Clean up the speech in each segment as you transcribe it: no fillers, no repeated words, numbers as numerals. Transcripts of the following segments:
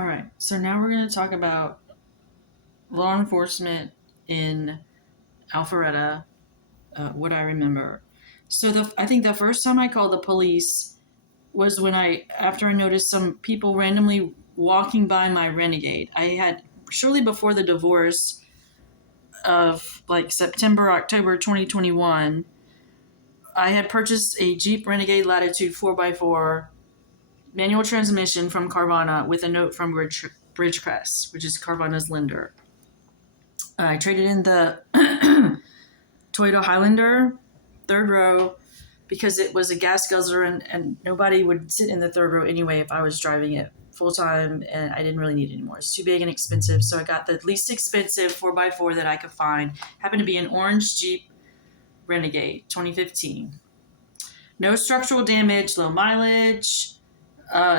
All right, so now we're going to talk about law enforcement in Alpharetta, what I remember. So I think the first time I called the police was after I noticed some people randomly walking by my Renegade. I had shortly before the divorce of like September, October 2021, I had purchased a Jeep Renegade Latitude 4x4 manual transmission from Carvana with a note from Bridgecrest, which is Carvana's lender. I traded in the Toyota Highlander, third row, because it was a gas guzzler and nobody would sit in the third row anyway if I was driving it full time, and I didn't really need it anymore. It's too big and expensive, so I got the least expensive 4x4 that I could find. Happened to be an orange Jeep Renegade 2015. No structural damage, low mileage,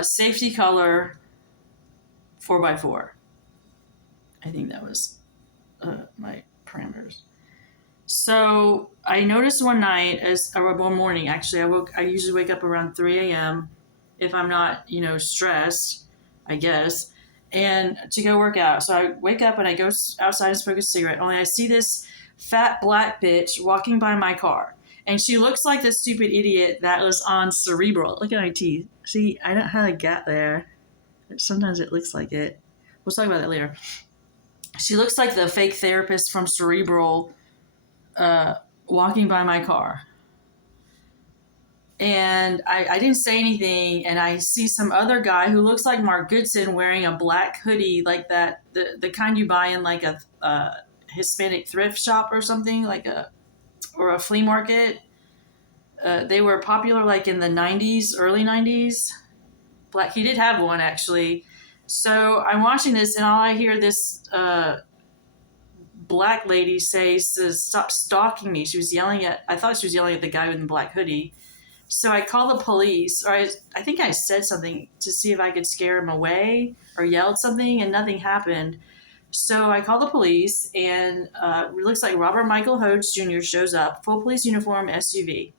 safety color, 4x4. I think that was my parameters. So I noticed one night, one morning actually, I usually wake up around 3 a.m. if I'm not, stressed, I guess, and to go work out. So I wake up and I go outside and smoke a cigarette. Only I see this fat black bitch walking by my car. And she looks like the stupid idiot that was on Cerebral. Look at my teeth. See, I don't have a gap there. Sometimes it looks like it. We'll talk about that later. She looks like the fake therapist from Cerebral walking by my car. And I didn't say anything, and I see some other guy who looks like Mark Goodson wearing a black hoodie like that, the kind you buy in like a Hispanic thrift shop or something, or a flea market. They were popular like in the 90s, early 90s. He did have one actually. So I'm watching this, and all I hear this black lady say, "Stop stalking me." I thought she was yelling at the guy with the black hoodie. So I called the police, or I think I said something to see if I could scare him away or yelled something, and nothing happened. So I called the police, and it looks like Robert Michael Hodes Jr. shows up, full police uniform, SUV.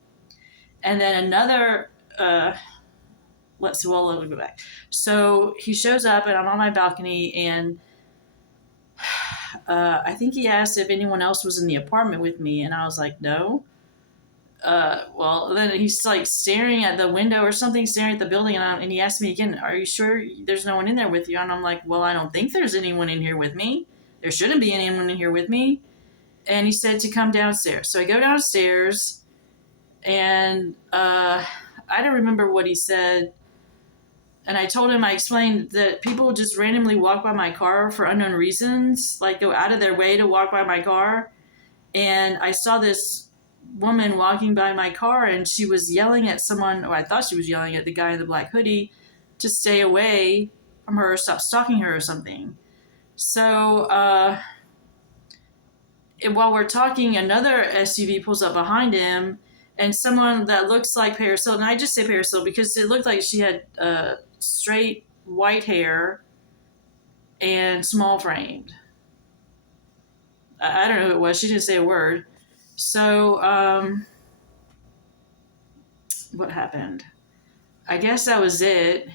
And then another, let me go back. So he shows up, and I'm on my balcony, and I think he asked if anyone else was in the apartment with me, and I was like, no. Well, then he's like staring at the window or something, staring at the building, and he asked me again, "Are you sure there's no one in there with you?" And I'm like, "Well, I don't think there's anyone in here with me. There shouldn't be anyone in here with me." And he said to come downstairs. So I go downstairs, and I don't remember what he said. And I told him, I explained that people just randomly walk by my car for unknown reasons, like go out of their way to walk by my car. And I saw this woman walking by my car, and she was yelling at someone, or I thought she was yelling at the guy in the black hoodie to stay away from her or stop stalking her or something. So while we're talking, another SUV pulls up behind him, and someone that looks like Paris Hilton, I just say Paris Hilton because it looked like she had straight white hair and small framed. I don't know who it was. She didn't say a word. So, what happened? I guess that was it.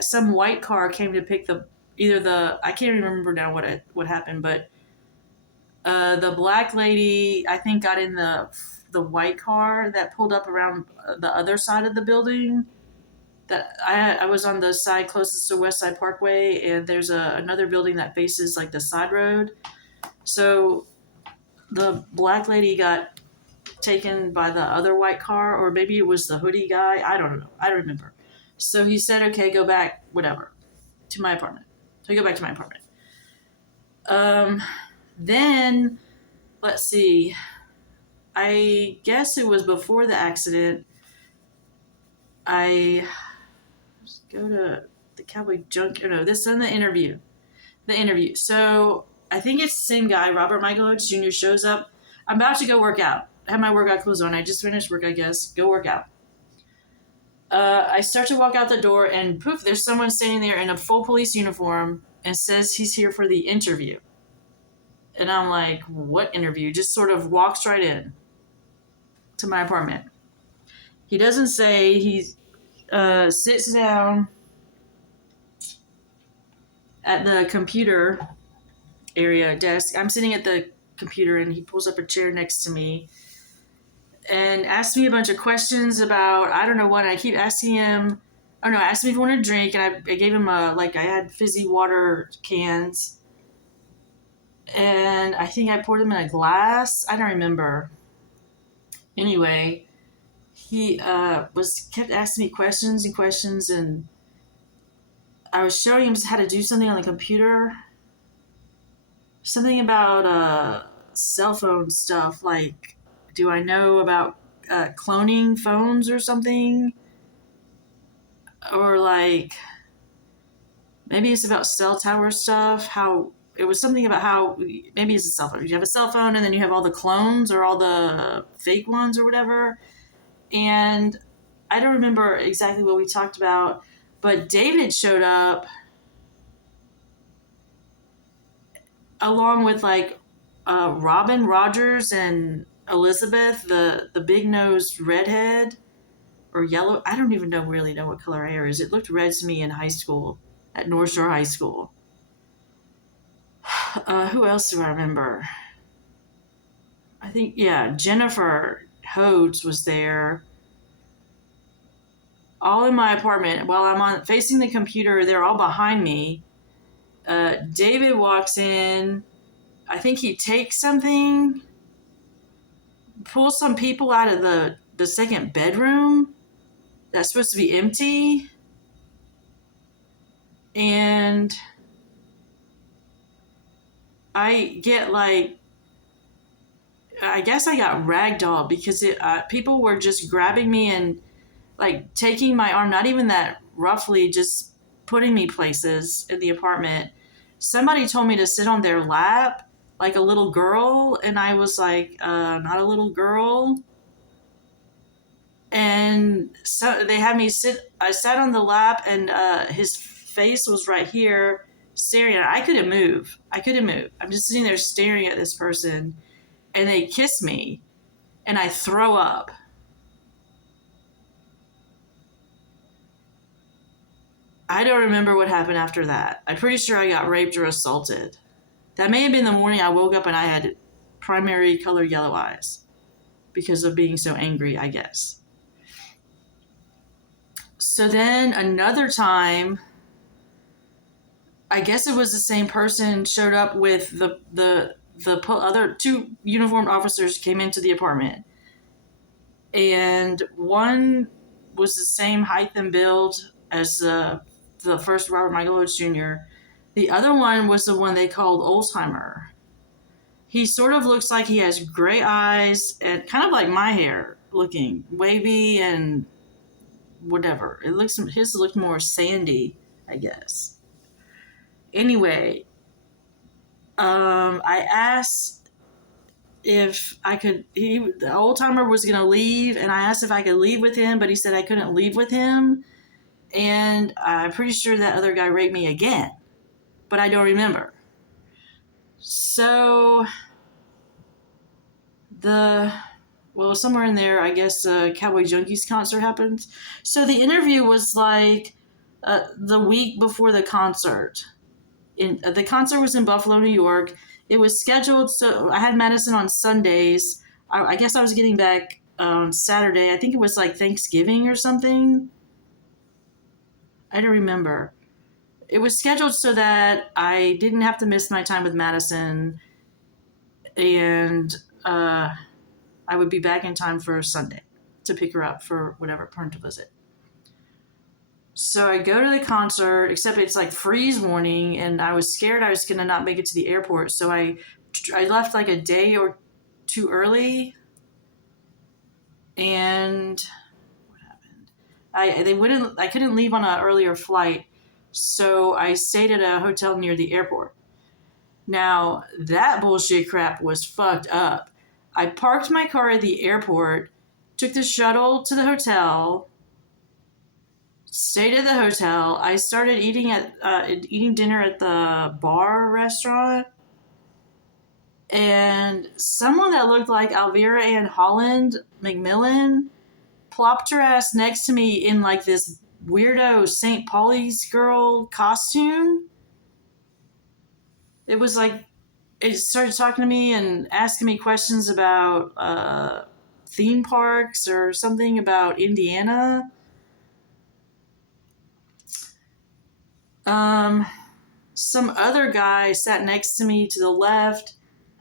Some white car came to pick I can't remember now what happened, but the black lady, I think, got in the white car that pulled up around the other side of the building. That I was on the side closest to West Side Parkway, and there's another building that faces like the side road. So the black lady got taken by the other white car, or maybe it was the hoodie guy. I don't know. I don't remember. So he said, "Okay, go back, whatever, to my apartment." So I go back to my apartment. Then, let's see. I guess it was before the accident. I go to the Cowboy Junk. No, this is in the interview. So I think it's the same guy. Robert Michael Hodes Jr. shows up. I'm about to go work out. I have my workout clothes on. I just finished work, I guess. Go work out. I start to walk out the door, and poof, there's someone standing there in a full police uniform and says he's here for the interview. And I'm like, what interview? Just sort of walks right in to my apartment. He doesn't say. He sits down. at the computer area desk. I'm sitting at the computer and he pulls up a chair next to me and asks me a bunch of questions about, I don't know what. I keep asking him, oh no, asked me if he wanted a drink, and I gave him I had fizzy water cans, and I think I poured them in a glass. I don't remember. Anyway, he kept asking me questions and questions, and I was showing him how to do something on the computer. Something about cell phone stuff, like, do I know about cloning phones or something? Or like, maybe it's about cell tower stuff. How it was something about how maybe it's a cell phone. You have a cell phone and then you have all the clones or all the fake ones or whatever. And I don't remember exactly what we talked about, but David showed up along with like Robin Rogers and Elizabeth, the big nosed redhead or yellow. I don't even really know what color her hair is. It looked red to me in high school at North Shore High School. Who else do I remember? I think, yeah, Jennifer Hodes was there. All in my apartment. While I'm facing the computer, they're all behind me. David walks in. I think he takes something, pulls some people out of the second bedroom that's supposed to be empty. And I get like, I guess I got ragdolled because people were just grabbing me and like taking my arm, not even that roughly, just putting me places in the apartment. Somebody told me to sit on their lap like a little girl, and I was like, not a little girl. And so they had me sit. I sat on the lap, and his face was right here staring at it. I couldn't move. I'm just sitting there staring at this person, and they kiss me, and I throw up. I don't remember what happened after that. I'm pretty sure I got raped or assaulted. That may have been the morning I woke up and I had primary colored yellow eyes because of being so angry, I guess. So then another time, I guess it was the same person showed up with the other two uniformed officers came into the apartment. And one was the same height and build as the first Robert Michael Hodes Jr. The other one was the one they called Oldtimer. He sort of looks like he has gray eyes and kind of like my hair looking, wavy and whatever. His looked more sandy, I guess. Anyway, I asked if I could, the Oldtimer was going to leave, and I asked if I could leave with him, but he said I couldn't leave with him. And I'm pretty sure that other guy raped me again, but I don't remember. So somewhere in there, I guess Cowboy Junkies concert happened. So the interview was like the week before the concert. The concert was in Buffalo, New York. It was scheduled, so I had Madison on Sundays. I guess I was getting back on Saturday. I think it was like Thanksgiving or something. I don't remember. It was scheduled so that I didn't have to miss my time with Madison, and I would be back in time for Sunday to pick her up for whatever parental visit. So I go to the concert, except it's like freeze warning, and I was scared I was going to not make it to the airport. So I left like a day or two early, and what happened? I couldn't leave on an earlier flight, so I stayed at a hotel near the airport. Now, that bullshit crap was fucked up. I parked my car at the airport, took the shuttle to the hotel, stayed at the hotel. I started eating dinner at the bar restaurant, and someone that looked like Alvera Ann Holland McMillan plopped her ass next to me in like this weirdo St. Pauli's girl costume. it was like, it started talking to me and asking me questions about theme parks or something about Indiana. Some other guy sat next to me to the left,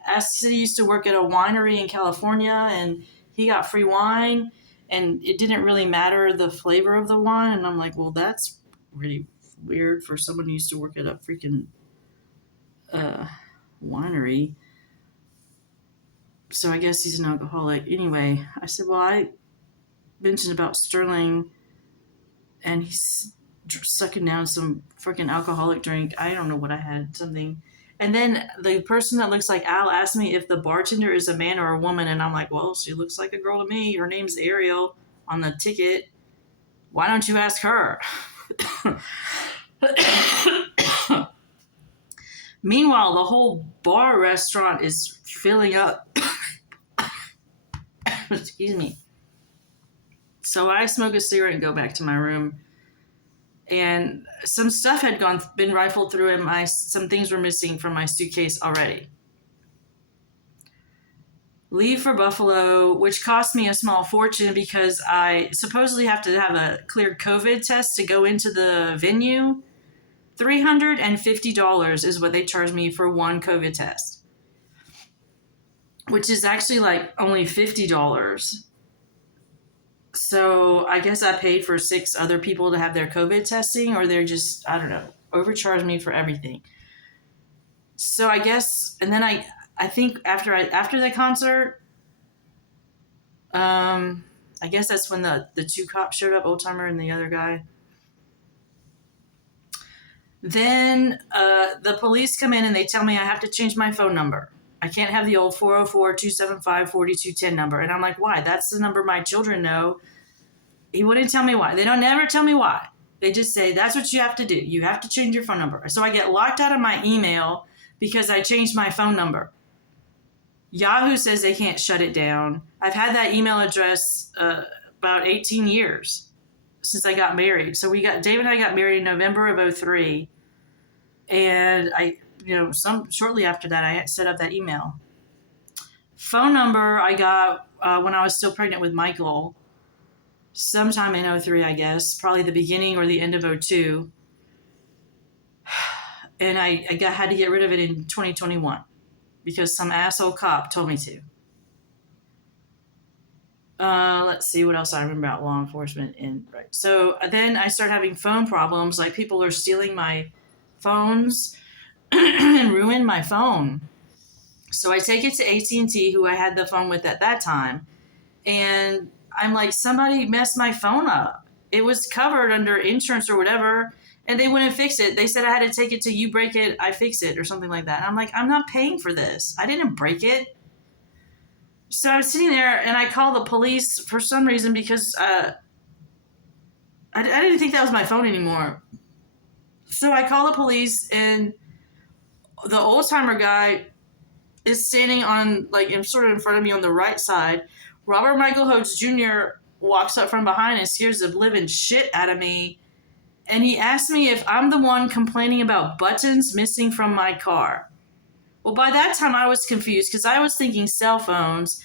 asked, said he used to work at a winery in California and he got free wine and it didn't really matter the flavor of the wine. And I'm like, well, that's really weird for someone who used to work at a freaking winery. So I guess he's an alcoholic. Anyway, I said, well, I mentioned about Sterling and he's sucking down some freaking alcoholic drink. I don't know what I had, something. And then the person that looks like Al asked me if the bartender is a man or a woman. And I'm like, well, she looks like a girl to me. Her name's Ariel on the ticket. Why don't you ask her? Meanwhile, the whole bar restaurant is filling up. Excuse me. So I smoke a cigarette and go back to my room. And some stuff had been rifled through, and some things were missing from my suitcase already. Leave for Buffalo, which cost me a small fortune because I supposedly have to have a clear COVID test to go into the venue. $350 is what they charge me for one COVID test, which is actually like only $50. So I guess I paid for 6 other people to have their COVID testing, or they're just, I don't know, overcharged me for everything. So I guess, and then I think after the concert, I guess that's when the 2 cops showed up, old timer and the other guy. Then the police come in and they tell me I have to change my phone number. I can't have the old 404-275-4210 number. And I'm like, why? That's the number my children know. He wouldn't tell me why. They don't never tell me why. They just say, that's what you have to do. You have to change your phone number. So I get locked out of my email because I changed my phone number. Yahoo says they can't shut it down. I've had that email address about 18 years since I got married. So Dave and I got married in November of 2003. And shortly after that, I set up that email. Phone number I got when I was still pregnant with Michael, sometime in 2003, I guess, probably the beginning or the end of 2002. And I had to get rid of it in 2021 because some asshole cop told me to. Let's see what else I remember about law enforcement. Right. So then I start having phone problems, like people are stealing my phones and ruin my phone. So I take it to AT&T, who I had the phone with at that time, and I'm like, somebody messed my phone up. It was covered under insurance or whatever, and they wouldn't fix it. They said I had to take it to You Break It, I Fix It, or something like that. And I'm like, I'm not paying for this. I didn't break it. So I was sitting there, and I called the police for some reason because I didn't think that was my phone anymore. So I call the police, and the old-timer guy is standing on, sort of in front of me on the right side. Robert Michael Hodes Jr. walks up from behind and scares the living shit out of me. And he asked me if I'm the one complaining about buttons missing from my car. Well, by that time, I was confused because I was thinking cell phones,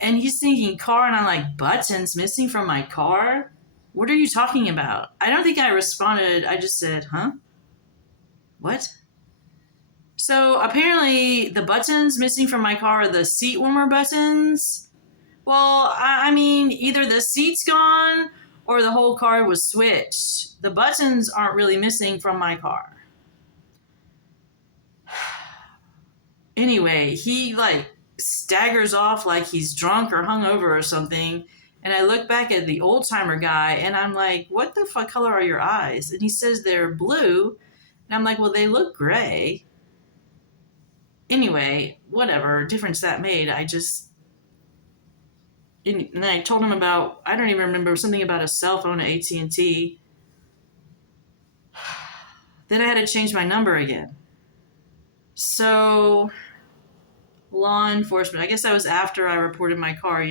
and he's thinking car, and I'm like, buttons missing from my car? What are you talking about? I don't think I responded. I just said, huh? What? So apparently the buttons missing from my car are the seat warmer buttons. Well, I mean, either the seat's gone or the whole car was switched. The buttons aren't really missing from my car. Anyway, he staggers off like he's drunk or hungover or something. And I look back at the old timer guy and I'm like, what the fuck color are your eyes? And he says they're blue. And I'm like, well, they look gray. Anyway, whatever difference that made. And I told him about, I don't even remember, something about a cell phone at AT&T. Then I had to change my number again. So, law enforcement, I guess that was after I reported my car,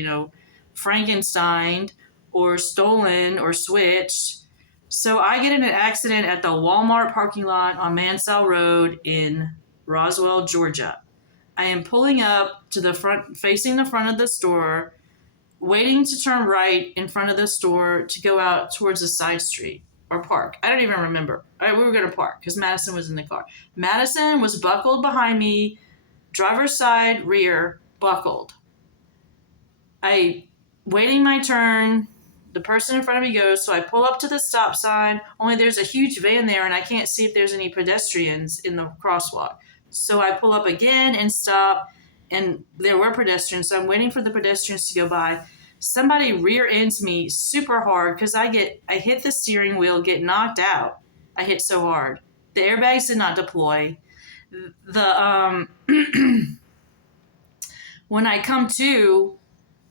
Frankensteined or stolen or switched. So I get in an accident at the Walmart parking lot on Mansell Road in Roswell, Georgia. I am pulling up to the front, facing the front of the store, waiting to turn right in front of the store to go out towards the side street or park. I don't even remember. We were going to park because Madison was in the car. Madison was buckled behind me, driver's side, rear, buckled. I waiting my turn. The person in front of me goes, so I pull up to the stop sign. Only there's a huge van there, and I can't see if there's any pedestrians in the crosswalk. So I pull up again and stop, and there were pedestrians. So I'm waiting for the pedestrians to go by. Somebody rear ends me super hard because I hit the steering wheel, get knocked out. I hit so hard. The airbags did not deploy. When I come to,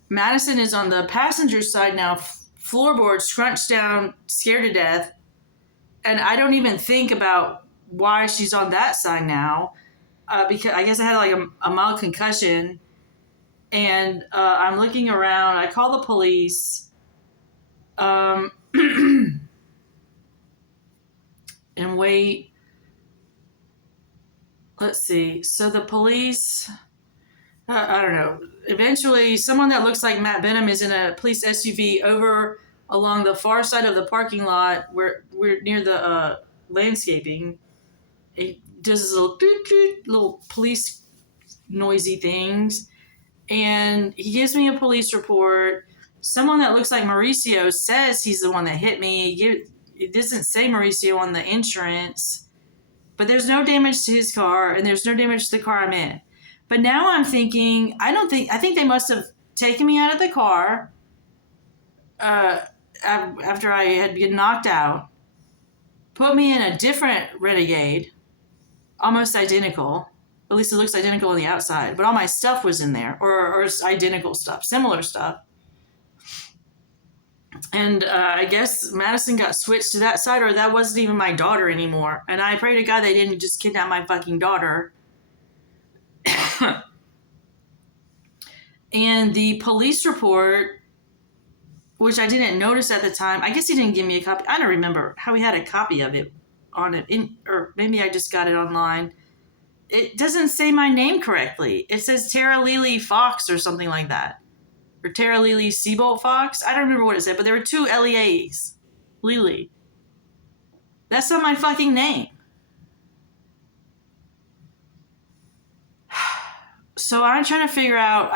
Madison is on the passenger side now, floorboard, scrunched down, scared to death. And I don't even think about why she's on that side now. Because I guess I had like a mild concussion. And I'm looking around. I call the police. And wait. Let's see. So the police, I don't know. Eventually, someone that looks like Matt Benham is in a police SUV over along the far side of the parking lot where we're near the landscaping. It does this little police noisy things. And he gives me a police report. Someone that looks like Mauricio says he's the one that hit me. It doesn't say Mauricio on the insurance. But there's no damage to his car, and there's no damage to the car I'm in. But now I'm thinking, I think they must have taken me out of the car after I had been knocked out, put me in a different Renegade, almost identical. At least it looks identical on the outside, but all my stuff was in there, or identical stuff, similar stuff. And I guess Madison got switched to that side, or that wasn't even my daughter anymore. And I pray to God they didn't just kidnap my fucking daughter. And the police report, which I didn't notice at the time, I guess he didn't give me a copy. I don't remember how he had a copy of it on it, or maybe I just got it online. It doesn't say my name correctly. It says Tara Lily Fox or something like that. Or Tara Lily Seabolt Fox. I don't remember what it said, but there were 2 Leas. Lily. That's not my fucking name. So I'm trying to figure out,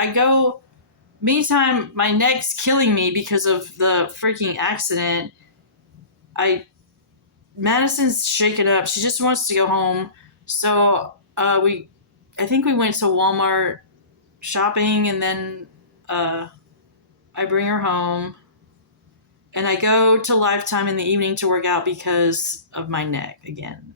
meantime, my neck's killing me because of the freaking accident. Madison's shaken up. She just wants to go home. So I think we went to Walmart shopping, and then I bring her home, and I go to Lifetime in the evening to work out because of my neck again.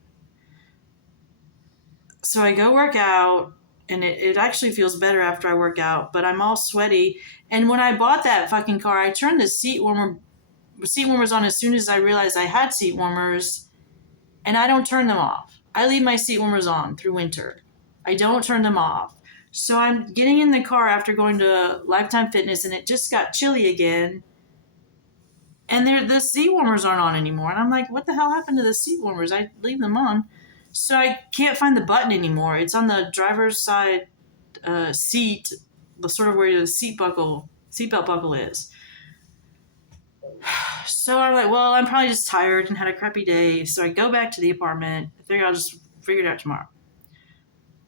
So I go work out, and it actually feels better after I work out, but I'm all sweaty. And when I bought that fucking car, I turned the seat warmers on as soon as I realized I had seat warmers, and I don't turn them off. I leave my seat warmers on through winter. I don't turn them off. So I'm getting in the car after going to Lifetime Fitness, and it just got chilly again. And the seat warmers aren't on anymore. And I'm like, what the hell happened to the seat warmers? I leave them on. So I can't find the button anymore. It's on the driver's side seat, the sort of where the seatbelt buckle is. So I'm like, well, I'm probably just tired and had a crappy day. So I go back to the apartment. I figure I'll just figure it out tomorrow.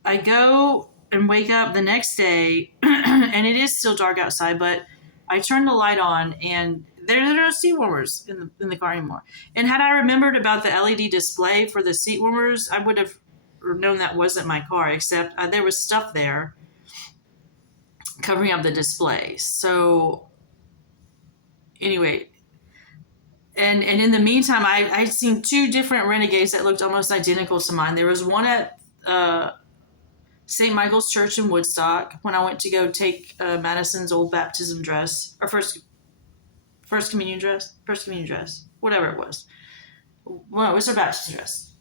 I go and wake up the next day, and it is still dark outside, but I turn the light on, and there are no seat warmers in the car anymore. And had I remembered about the LED display for the seat warmers, I would have known that wasn't my car, except there was stuff there covering up the display. So anyway, and in the meantime, I'd seen 2 different Renegades that looked almost identical to mine. There was one at St. Michael's Church in Woodstock when I went to go take Madison's old baptism dress, or first communion dress, whatever it was. Well, it was her baptism dress.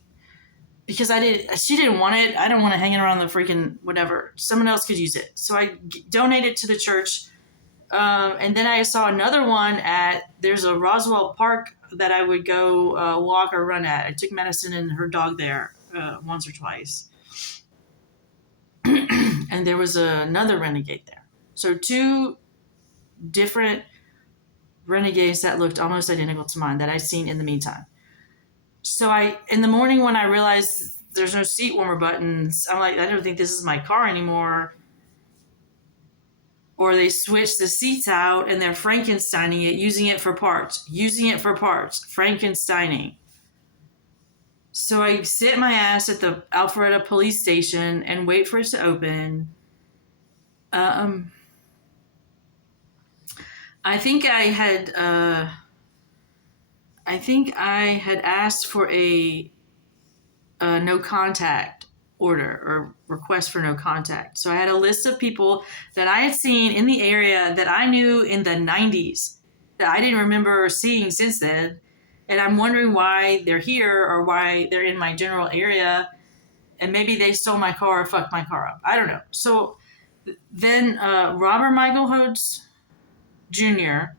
Because she didn't want it. I don't want to hang it around the freaking whatever. Someone else could use it. So I donated to the church. And then I saw another one there's a Roswell Park that I would go walk or run at. I took Madison and her dog there once or twice. and there was another renegade there. So two different renegades that looked almost identical to mine that I'd seen in the meantime. So in the morning when I realized there's no seat warmer buttons, I'm like, I don't think this is my car anymore. Or they switched the seats out and they're Frankensteining it, using it for parts, Frankensteining. So I sit my ass at the Alpharetta police station and wait for it to open. I think I had asked for a no contact order or request for no contact. So I had a list of people that I had seen in the area that I knew in the 90s that I didn't remember seeing since then. And I'm wondering why they're here or why they're in my general area. And maybe they stole my car or fucked my car up. I don't know. So then Robert Michael Hodes Jr.,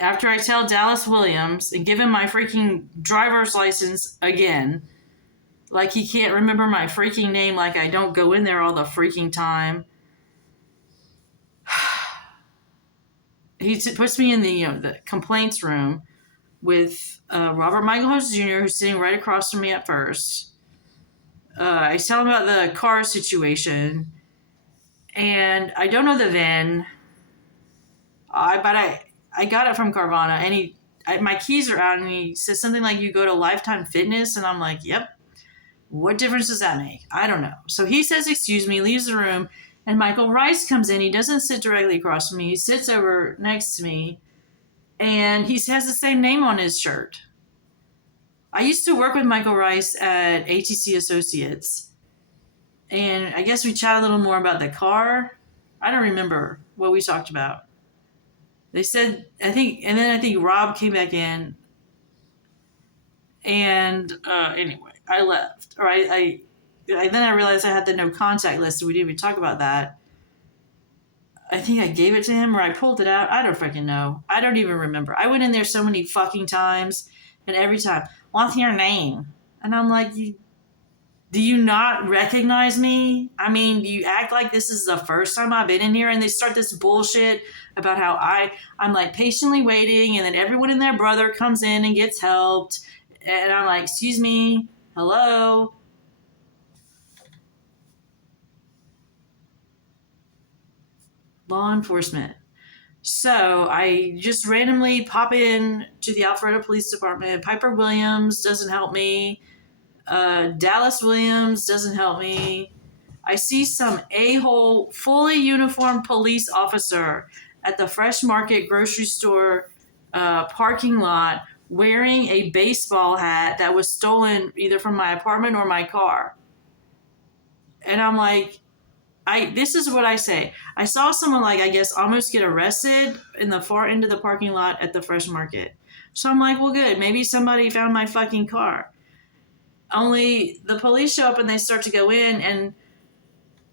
after I tell Dallas Williams and give him my freaking driver's license again, like he can't remember my freaking name, like I don't go in there all the freaking time. He puts me in the complaints room with Robert Michael Hodes Jr., who's sitting right across from me at first. I tell him about the car situation, and I don't know the VIN, but I got it from Carvana, and my keys are out, and he says something like, you go to Lifetime Fitness, and I'm like, yep. What difference does that make? I don't know. So he says, excuse me, leaves the room, and Michael Rice comes in. He doesn't sit directly across from me. He sits over next to me, and he has the same name on his shirt. I used to work with Michael Rice at ATC Associates, and I guess we chat a little more about the car. I don't remember what we talked about. They said, I think Rob came back in, and anyway, I left. Or then I realized I had the no contact list, so we didn't even talk about that. I think I gave it to him, or I pulled it out. I don't freaking know. I don't even remember. I went in there so many fucking times, and every time, what's your name? And I'm like, do you not recognize me? I mean, you act like this is the first time I've been in here, and they start this bullshit about how I'm like patiently waiting, and then everyone and their brother comes in and gets helped. And I'm like, excuse me, hello? Law enforcement. So I just randomly pop in to the Alpharetta Police Department. Piper Williams doesn't help me. Dallas Williams doesn't help me. I see some a-hole, fully uniformed police officer at the Fresh Market grocery store parking lot wearing a baseball hat that was stolen either from my apartment or my car. And I'm like, this is what I say. I saw someone, like, I guess, almost get arrested in the far end of the parking lot at the Fresh Market. So I'm like, well, good. Maybe somebody found my fucking car. Only the police show up and they start to go in, and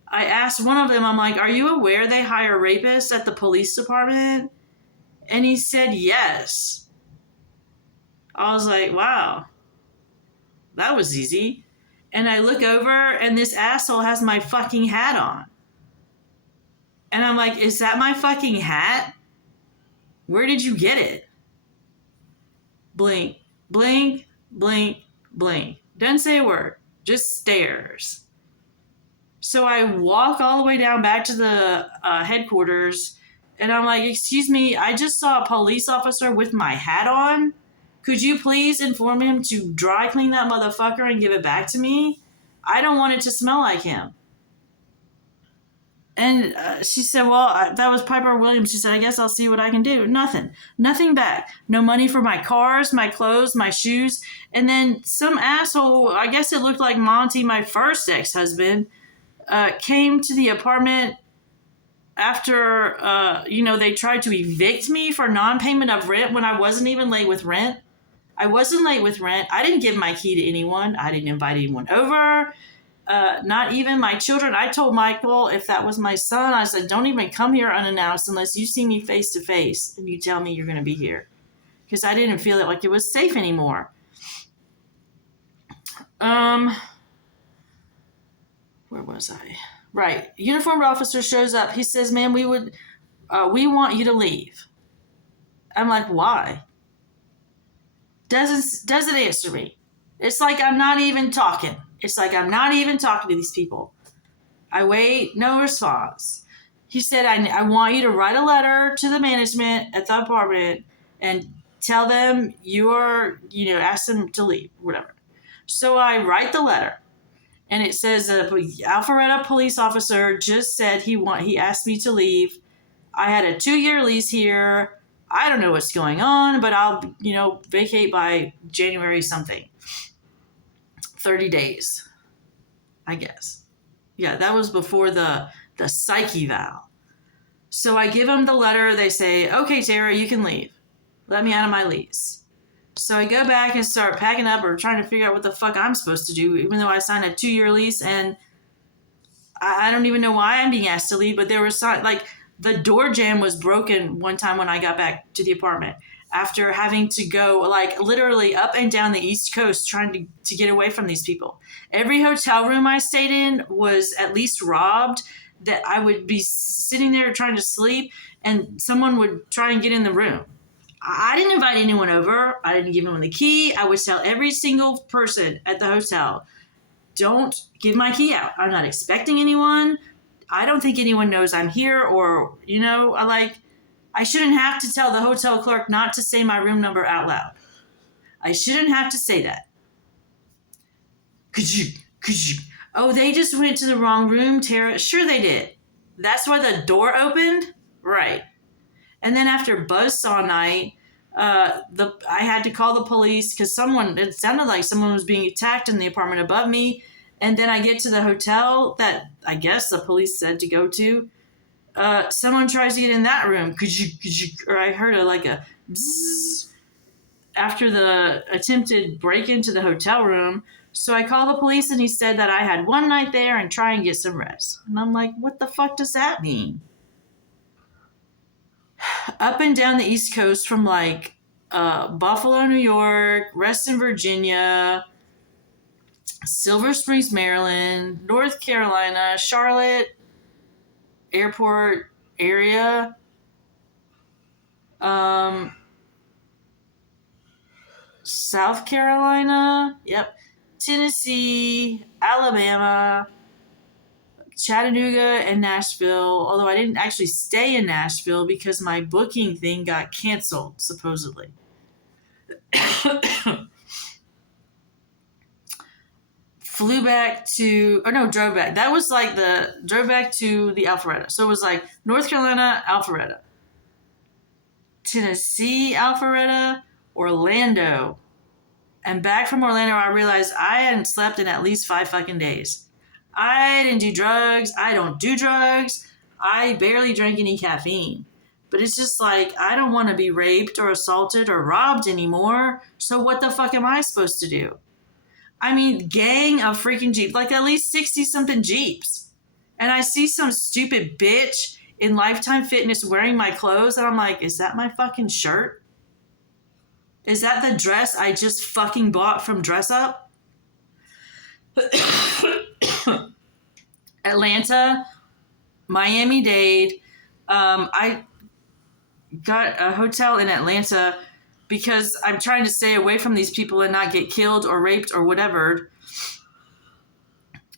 I asked one of them, I'm like, are you aware they hire rapists at the police department? And he said, yes. I was like, wow, that was easy. And I look over, and this asshole has my fucking hat on. And I'm like, is that my fucking hat? Where did you get it? Blink, blink, blink, blink. Doesn't say a word, just stares. So I walk all the way down back to the headquarters, and I'm like, excuse me, I just saw a police officer with my hat on. Could you please inform him to dry clean that motherfucker and give it back to me? I don't want it to smell like him. And she said, well, that was Piper Williams. She said, I guess I'll see what I can do. Nothing back. No money for my cars, my clothes, my shoes. And then some asshole, I guess it looked like Monty, my first ex-husband, came to the apartment after, they tried to evict me for non-payment of rent when I wasn't even late with rent. I wasn't late with rent. I didn't give my key to anyone. I didn't invite anyone over. Not even my children. I told Michael, if that was my son, I said, don't even come here unannounced unless you see me face to face and you tell me you're going to be here. Because I didn't feel like it was safe anymore. where was I? Right. Uniformed officer shows up. He says, "Man, we want you to leave." I'm like, "Why?" Doesn't answer me. It's like I'm not even talking. It's like I'm not even talking to these people. I wait, no response. He said, I want you to write a letter to the management at the apartment and tell them ask them to leave, whatever. So I write the letter, and it says, Alpharetta police officer just said he asked me to leave. I had a 2-year lease here. I don't know what's going on, but I'll, vacate by January something. 30 days, I guess. Yeah, that was before the psyche eval. So I give them the letter. They say, "Okay, Tara, you can leave. Let me out of my lease." So I go back and start packing up or trying to figure out what the fuck I'm supposed to do, even though I signed a 2-year lease, and I don't even know why I'm being asked to leave, but there was the door jamb was broken one time when I got back to the apartment after having to go literally up and down the East Coast trying to get away from these people. Every hotel room I stayed in was at least robbed, that I would be sitting there trying to sleep and someone would try and get in the room. I didn't invite anyone over. I didn't give them the key. I would tell every single person at the hotel, "Don't give my key out. I'm not expecting anyone. I don't think anyone knows I'm here," or, I shouldn't have to tell the hotel clerk not to say my room number out loud. I shouldn't have to say that. Could you? Oh, they just went to the wrong room, Tara. Sure they did. That's why the door opened? Right. And then after buzzsaw night, I had to call the police because it sounded like someone was being attacked in the apartment above me. And then I get to the hotel that I guess the police said to go to. Someone tries to get in that room. Or I heard a bzzz after the attempted break into the hotel room. So I called the police and he said that I had one night there and try and get some rest. And I'm like, what the fuck does that mean? Up and down the East Coast from Buffalo, New York, Reston, Virginia, Silver Springs, Maryland, North Carolina, Charlotte airport area, South Carolina, yep, Tennessee, Alabama, Chattanooga, and Nashville, although I didn't actually stay in Nashville because my booking thing got canceled, supposedly. Drove back. That was drove back to the Alpharetta. So it was North Carolina, Alpharetta, Tennessee, Alpharetta, Orlando. And back from Orlando, I realized I hadn't slept in at least 5 fucking days. I didn't do drugs. I don't do drugs. I barely drank any caffeine. But it's just I don't want to be raped or assaulted or robbed anymore. So what the fuck am I supposed to do? I mean, gang of freaking Jeeps, at least 60-something Jeeps. And I see some stupid bitch in Lifetime Fitness wearing my clothes, and I'm like, is that my fucking shirt? Is that the dress I just fucking bought from Dress Up? Atlanta, Miami-Dade. I got a hotel in Atlanta because I'm trying to stay away from these people and not get killed or raped or whatever.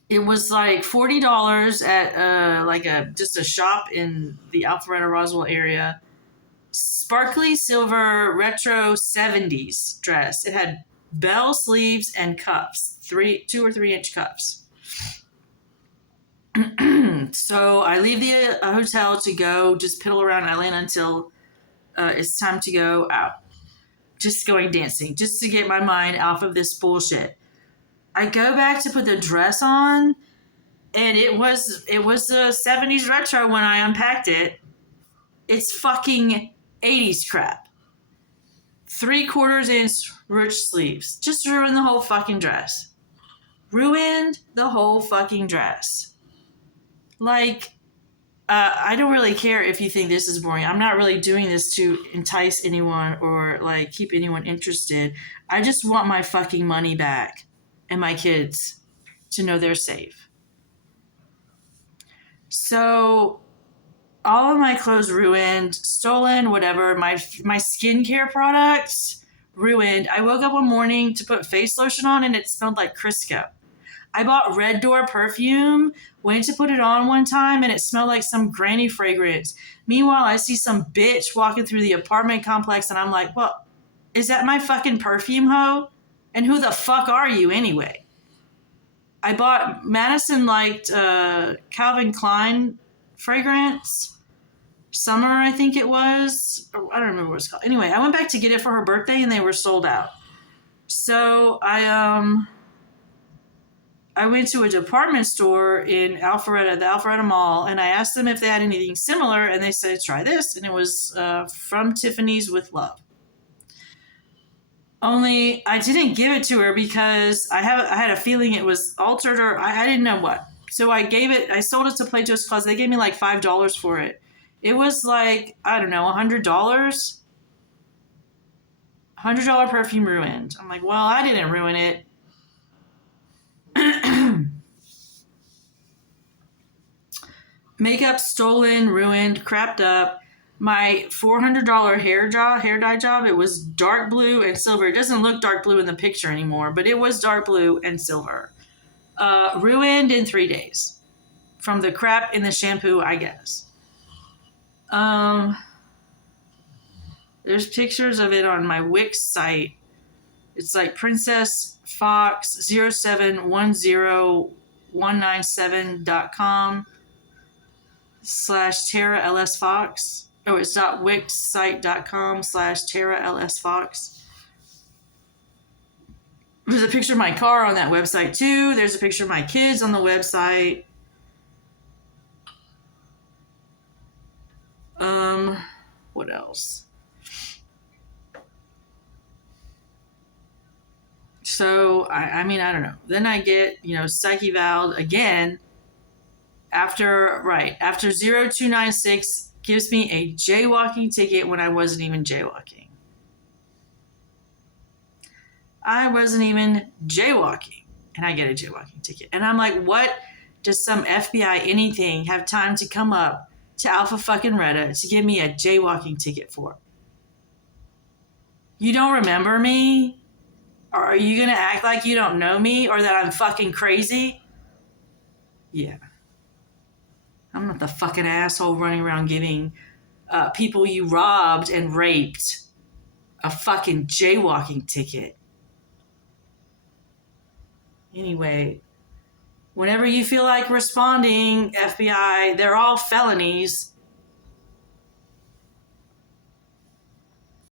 It was $40 at just a shop in the Alpharetta Roswell area. Sparkly silver retro 70s dress. It had bell sleeves and cuffs, 2 or 3 inch cuffs. So I leave the hotel to go just piddle around Atlanta until it's time to go out. Just going dancing, just to get my mind off of this bullshit. I go back to put the dress on, and it was the 70s retro when I unpacked it. It's fucking 80s crap. 3/4 inch ruched sleeves. Just ruined the whole fucking dress. Ruined the whole fucking dress. I don't really care if you think this is boring. I'm not really doing this to entice anyone or keep anyone interested. I just want my fucking money back and my kids to know they're safe. So all of my clothes ruined, stolen, whatever. My skincare products ruined. I woke up one morning to put face lotion on and it smelled like Crisco. I bought Red Door perfume, went to put it on one time and it smelled like some granny fragrance. Meanwhile, I see some bitch walking through the apartment complex and I'm like, well, is that my fucking perfume, hoe? And who the fuck are you anyway? I bought Madison liked Calvin Klein fragrance. Summer, I think it was. I don't remember what it's called. Anyway, I went back to get it for her birthday and they were sold out. So I went to a department store in Alpharetta, the Alpharetta Mall, and I asked them if they had anything similar, and they said, try this, and it was From Tiffany's with Love. Only I didn't give it to her because I had a feeling it was altered or I didn't know what. So I sold it to Plato's Closet. They gave me like $5 for it. It was like, I don't know, $100. $100 perfume ruined. I'm like, well, I didn't ruin it. Makeup stolen, ruined, crapped up. My $400 hair dye job, it was dark blue and silver. It doesn't look dark blue in the picture anymore, but it was dark blue and silver. Ruined in 3 days from the crap in the shampoo, I guess. There's pictures of it on my Wix site. It's like Princess Fox 0710197.com /Tara LS Fox. Oh, it's .wixsite.com /Tara LS Fox. There's a picture of my car on that website too. There's a picture of my kids on the website. What else? So, I mean, I don't know. Then I get, psych eval again after 0296 gives me a jaywalking ticket when I wasn't even jaywalking. And I get a jaywalking ticket. And I'm like, what does some FBI anything have time to come up to Alpha fucking Retta to give me a jaywalking ticket for? You don't remember me? Or are you going to act like you don't know me or that I'm fucking crazy? Yeah. I'm not the fucking asshole running around giving people you robbed and raped a fucking jaywalking ticket. Anyway, whenever you feel like responding, FBI, they're all felonies.